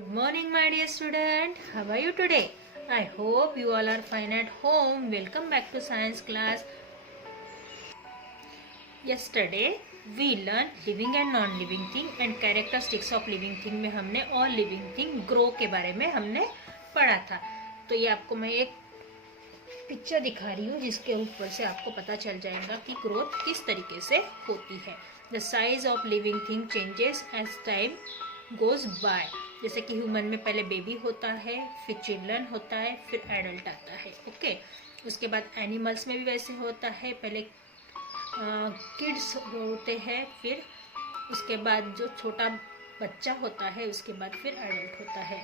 Good morning, my dear student. How are you today? I hope you all are fine at home. Welcome back to science class. Yesterday we learned living and non-living thing and characteristics of living thing में हमने all living thing grow के बारे में हमने पढ़ा था. तो ये आपको मैं एक पिक्चर दिखा रही हूँ जिसके ऊपर से आपको पता चल जाएगा कि ग्रोथ किस तरीके से होती है. The size of living thing changes as time goes by. जैसे कि ह्यूमन में पहले बेबी होता है, फिर चिल्ड्रन होता है, फिर एडल्ट आता है. ओके. उसके बाद एनिमल्स में भी वैसे होता है, पहले किड्स होते हैं, फिर उसके बाद जो छोटा बच्चा होता है उसके बाद फिर एडल्ट होता है.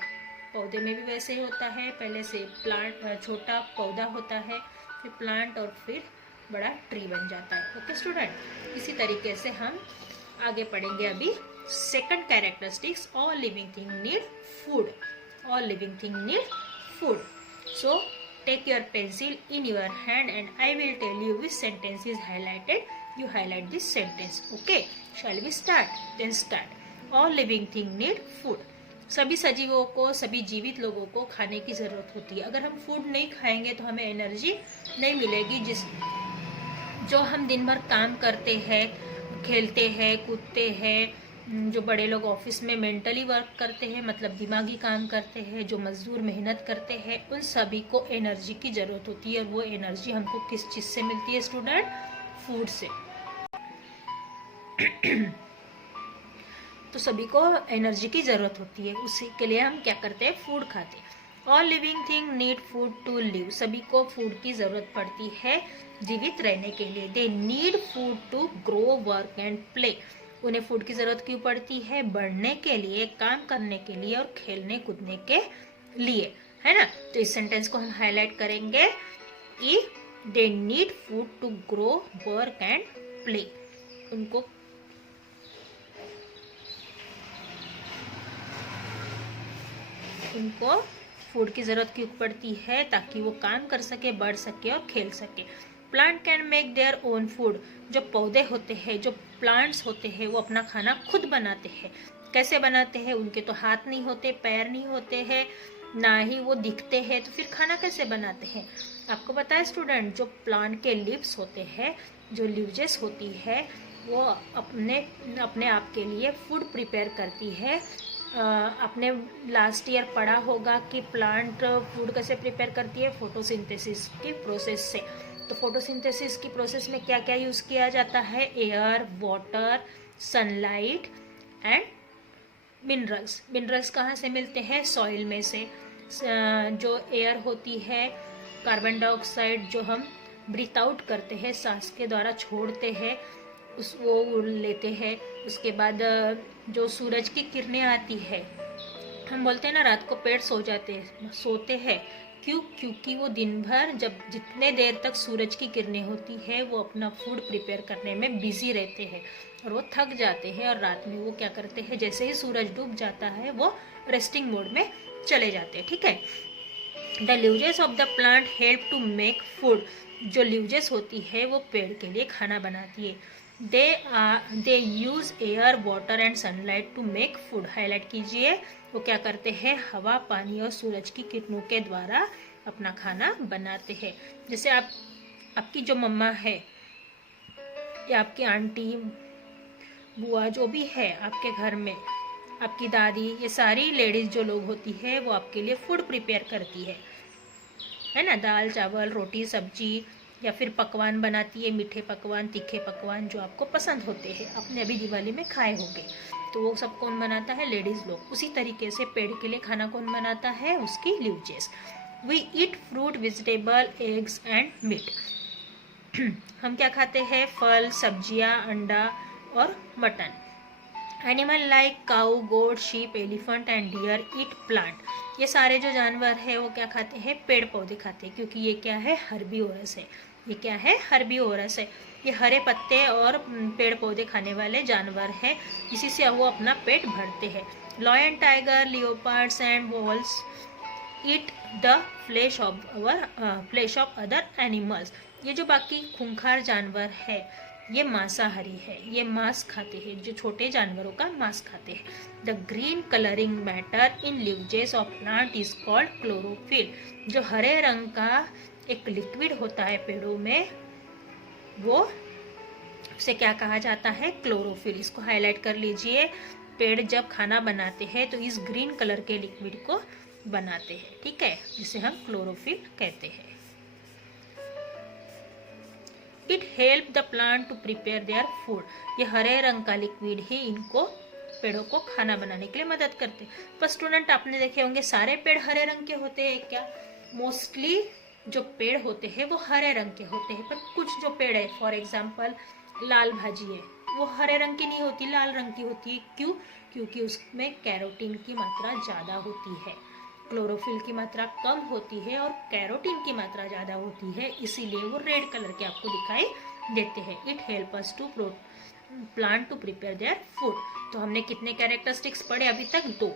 पौधे में भी वैसे ही होता है, पहले से प्लांट छोटा पौधा होता है, फिर प्लांट और फिर बड़ा ट्री बन जाता है. ओके स्टूडेंट, इसी तरीके से हम आगे पढ़ेंगे. अभी second characteristics, all living thing need food. All living thing need food. So take your pencil in your hand and I will tell you which sentence is highlighted. You highlight this sentence. Okay, shall we start? Then start. All living thing need food. सभी सजीवों को, सभी जीवित लोगों को खाने की जरूरत होती है. अगर हम फूड नहीं खाएंगे तो हमें एनर्जी नहीं मिलेगी. जो हम दिन भर काम करते हैं, खेलते हैं, कूदते हैं, जो बड़े लोग ऑफिस में मेंटली वर्क करते हैं, मतलब दिमागी काम करते हैं, जो मजदूर मेहनत करते हैं, उन सभी को एनर्जी की ज़रूरत होती है. और वो एनर्जी हमको किस चीज़ से मिलती है स्टूडेंट? फूड से. तो सभी को एनर्जी की ज़रूरत होती है, उसी के लिए हम क्या करते हैं? फूड खाते हैं. All living thing need food to live. सभी को फूड की ज़रूरत पड़ती है जीवित रहने के लिए. They need food to grow, work and play. उन्हें फूड की ज़रूरत क्यों पड़ती है? बढ़ने के लिए, काम करने के लिए और खेलने कूदने के लिए, है ना. तो इस सेंटेंस को हम हाईलाइट करेंगे कि they need food to grow, work and play. उनको फूड की ज़रूरत क्यों पड़ती है? ताकि वो काम कर सके, बढ़ सके और खेल सके. Plant can make their own food. जो पौधे होते हैं, जो प्लांट्स होते हैं, वो अपना खाना खुद बनाते हैं. कैसे बनाते हैं? उनके तो हाथ नहीं होते, पैर नहीं होते हैं, ना ही वो दिखते हैं, तो फिर खाना कैसे बनाते हैं? आपको पता है स्टूडेंट, जो प्लांट के लीव्स होते हैं, जो लीवजेस होती है, वो अपने आप के लिए फूड प्रिपेयर करती है. आपने लास्ट ईयर पढ़ा होगा कि प्लांट फूड कैसे प्रिपेयर करती है? फोटोसिंथेसिस की प्रोसेस से. तो फोटोसिंथेसिस की प्रोसेस में क्या क्या यूज़ किया जाता है? Air, water, sunlight and minerals. Minerals कहाँ से मिलते हैं? सॉइल में से. जो एयर होती है, कार्बन डाइऑक्साइड जो हम ब्रीथ आउट करते हैं, सांस के द्वारा छोड़ते हैं, वो लेते हैं. उसके बाद जो सूरज की किरणें आती है, हम बोलते हैं ना रात को पेड़ सोते हैं. क्यों? क्योंकि वो दिन भर जब जितने देर तक सूरज की किरणें होती है, वो अपना फूड प्रिपेयर करने में बिजी रहते हैं और वो थक जाते हैं. और रात में वो क्या करते हैं? जैसे ही सूरज डूब जाता है वो रेस्टिंग मोड में चले जाते हैं. ठीक है. The leaves of the plant help to make food. जो लीवजेस होती है वो पेड़ के लिए खाना बनाती है. They use air, water and sunlight to make food. Highlight कीजिए. वो क्या करते हैं? हवा, पानी और सूरज की किरणों के द्वारा अपना खाना बनाते हैं. जैसे आपकी जो मम्मा है या आपकी आंटी, बुआ, जो भी है आपके घर में, आपकी दादी, ये सारी लेडीज जो लोग होती है वो आपके लिए फूड प्रिपेयर करती है ना. दाल, चावल, रोटी, सब्जी या फिर पकवान बनाती है, मीठे पकवान, तीखे पकवान जो आपको पसंद होते हैं. आपने अभी दिवाली में खाए होंगे. तो वो सब कौन बनाता है? लेडीज़ लोग. उसी तरीके से पेड़ के लिए खाना कौन बनाता है? उसकी leaves. We eat fruit, vegetable, eggs and meat. हम क्या खाते हैं? फल, सब्जियां, अंडा और mutton. Animal like cow, goat, sheep, elephant and deer eat plant. ये सारे जो जानवर है वो क्या खाते हैं? पेड़ पौधे खाते हैं. क्योंकि ये क्या है? हर्बीवोरस है. ये क्या है? हर्बीवोरस है. ये हरे पत्ते और पेड़ पौधे खाने वाले जानवर हैं. इसी से वो अपना पेट भरते हैं. Lion, tiger, leopards and wolves eat the flesh of other animals. ये जो बाकी खूंखार जानवर है ये मांसाहारी है, ये मांस खाते हैं, जो छोटे जानवरों का मांस खाते हैं। The green colouring matter in leaves of plant is called chlorophyll. जो हरे रंग का एक लिक्विड होता है पेड़ों में, वो उसे क्या कहा जाता है? क्लोरोफिल। इसको हाईलाइट कर लीजिए। पेड़ जब खाना बनाते हैं तो इस ग्रीन कलर के लिक्विड को बनाते हैं, ठीक है, जिसे हम क्लोरोफिल कहते हैं। It help the plant to prepare their food. ये हरे रंग का लिक्विड ही इनको, पेड़ों को खाना बनाने के लिए मदद करते हैं। पर स्टूडेंट, आपने देखे होंगे सारे पेड़ हरे रंग के होते हैं क्या? मोस्टली जो पेड़ होते हैं वो हरे रंग के होते हैं, पर कुछ जो पेड़ है, फॉर एग्जाम्पल लाल भाजी है, वो हरे रंग की नहीं होती, लाल रंग की होती है। क्यों? क्योंकि उसमें कैरोटीन की मात्रा ज़्यादा होती है, क्लोरोफिल की मात्रा कम होती है और कैरोटीन की मात्रा ज़्यादा होती है, इसीलिए वो रेड कलर के आपको दिखाई देते हैं। It help us to plant to prepare their food. तो हमने कितने कैरेक्टरिस्टिक्स पढ़े अभी तक? 2।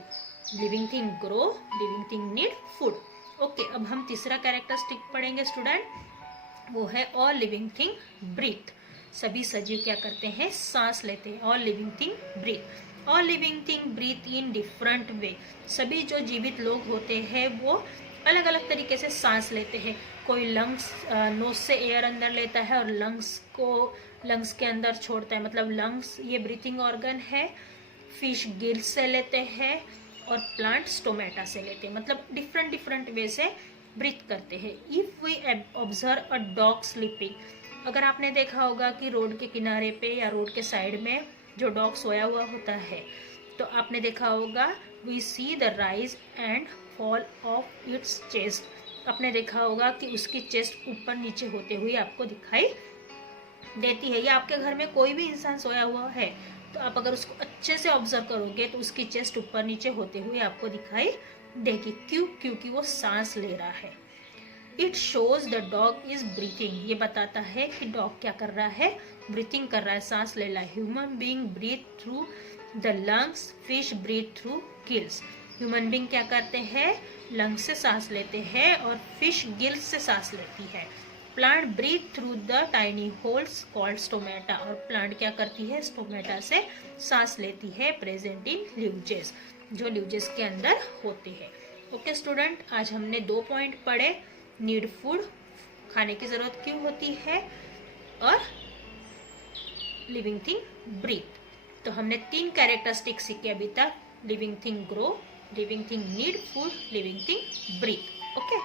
Living thing grow, living thing need food. Okay, अब हम तीसरा कैरेक्टरिस्टिक पढ़ेंगे स्टूडेंट, वो है ऑल लिविंग थिंग ब्रीथ। सभी सजीव क्या करते हैं? सांस लेते हैं। All living thing breathe. All living thing breathe in different way. सभी जो जीवित लोग होते हैं वो अलग अलग तरीके से सांस लेते हैं। कोई लंग्स, नोज से एयर अंदर लेता है और लंग्स के अंदर छोड़ता है, मतलब लंग्स ये ब्रीथिंग ऑर्गन है। फिश गिल्स से लेते हैं और प्लांट स्टोमेटा से लेते हैं, मतलब डिफरेंट वे से ब्रीथ करते हैं। If we observe a dog sleeping, अगर आपने देखा होगा कि रोड के किनारे पे या रोड के साइड में जो डॉग सोया हुआ होता है, तो आपने देखा होगा we see the rise and fall of its chest. आपने देखा होगा कि उसकी चेस्ट ऊपर नीचे होते हुए आपको दिखाई देती है। या आपके घर में कोई भी इंसान सोया हुआ है तो आप अगर उसको अच्छे से ऑब्जर्व करोगे तो उसकी चेस्ट ऊपर नीचे होते हुए आपको दिखाई देगी। क्यों? क्योंकि वो सांस ले रहा है। It shows the dog is breathing. ये बताता है कि डॉग क्या कर रहा है? ब्रीथिंग कर रहा है, सांस ले रहा है। Human being breathe through the lungs, fish breathe through gills. Human being क्या करते हैं? लंग्स से सांस लेते हैं और फिश गिल्स से सांस लेती है। Plant breathe through the tiny holes called stomata. और प्लांट क्या करती है? स्टोमेटा से सांस लेती है, प्रेजेंट इन ल्यूजेस, जो ल्यूजेस के अंदर होते हैं। ओके स्टूडेंट, आज हमने 2 पॉइंट पढ़े। नीड फूड, खाने की जरूरत क्यों होती है, और लिविंग थिंग ब्रीथ। तो हमने 3 कैरेक्टरिस्टिक सीखे अभी तक। Living thing grow, living thing need food, living thing breathe. Okay,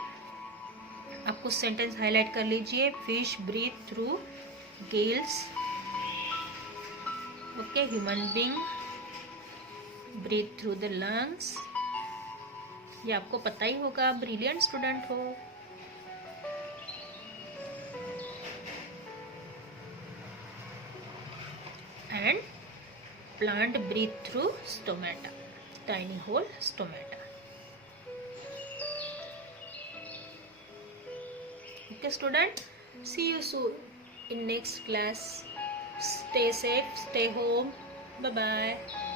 आपको सेंटेंस हाईलाइट कर लीजिए। Fish breathe through gills. Okay, human being breathe through the lungs. ये आपको पता ही होगा, ब्रिलियंट स्टूडेंट हो। And plant breathe through stomata, tiny hole stomata. Okay student, see you soon in next class. Stay safe, stay home. Bye bye.